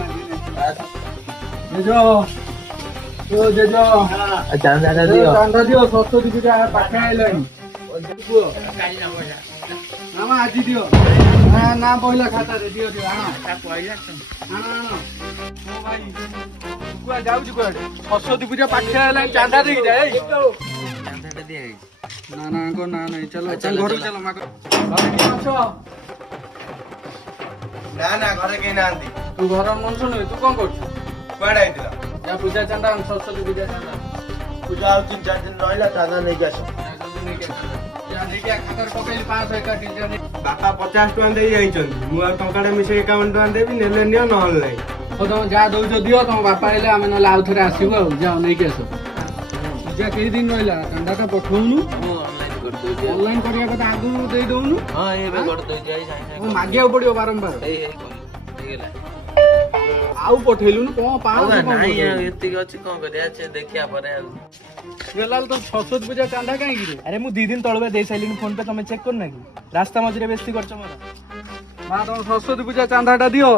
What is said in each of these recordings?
ना जेजो ओ जेजो चांदा दियो चांदा दियो सरस्वती पूजा पाखे आइलानी नामा आज दियो ना पहिला खाता रे दियो दियो आनो पहिला आनो आनो ओ भाई कुआ जाउछु कुआडे सरस्वती पूजा पाखे आइलानी चांदा देई जाए चांदा दिया ना ना को ना नहीं चलो चल घर चलो माको घरे की माछो ना ना घरे के नांदी तू घर मनसु न तू कोन करछ कुआडे आइतिला या पूजा चांदा सरस्वती पूजा चांदा पूजा और 3-4 दिन रहिला चांदा नहीं जासो बापा 50 टका दे जाइछन मु आ टंकाडे मिसे 51 टका देबी नेले नियो नहल नै ओ तुम जा दउछ दियो तुम बापा आइले आमे न लाउ थरे आसीबो जाओ नै के आसो पूजा कई दिन रहिला चांदा का पठौनु ऑनलाइन कर दो ऑनलाइन करिया कथा आगु दे दउनु हां एबे कर दो जाई साइ ओ मागिया पड़ियो बारंबार ए गेला आउ पठेलु न को पाउ नहीं एति अछि कोन करिया छे देखिया परे गेलाल तो सरस्वती पूजा चांदा काई गिरे अरे मु 2 दिन तळबे दे साइलिन फोन पे तमे चेक कर ना कि रास्ता मजरे बेस्ती करछ मोरा मा तुम सरस्वती पूजा चांदाटा दियो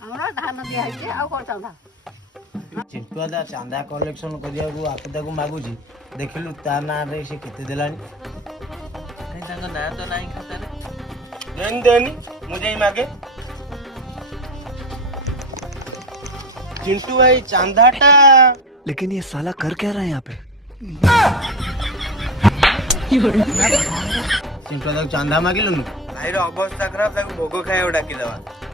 हमरा धान दिया है आ कोन चांदा चिंटुआ दा चांदा कलेक्शन करिया को आपदा को मागुची देखिलु ता ना रे से केते देलानी नहीं तांगा ना तो नहीं खाता रे देन देनी मुझे ही मागे चिंटू भाई चांदाटा लेकिन ये साला कर क्या रहा है यहाँ पे चिंटुआ दा चांदा मागिलनु भाई रो अवस्था खराब ताको भोग खाए डाकी दवा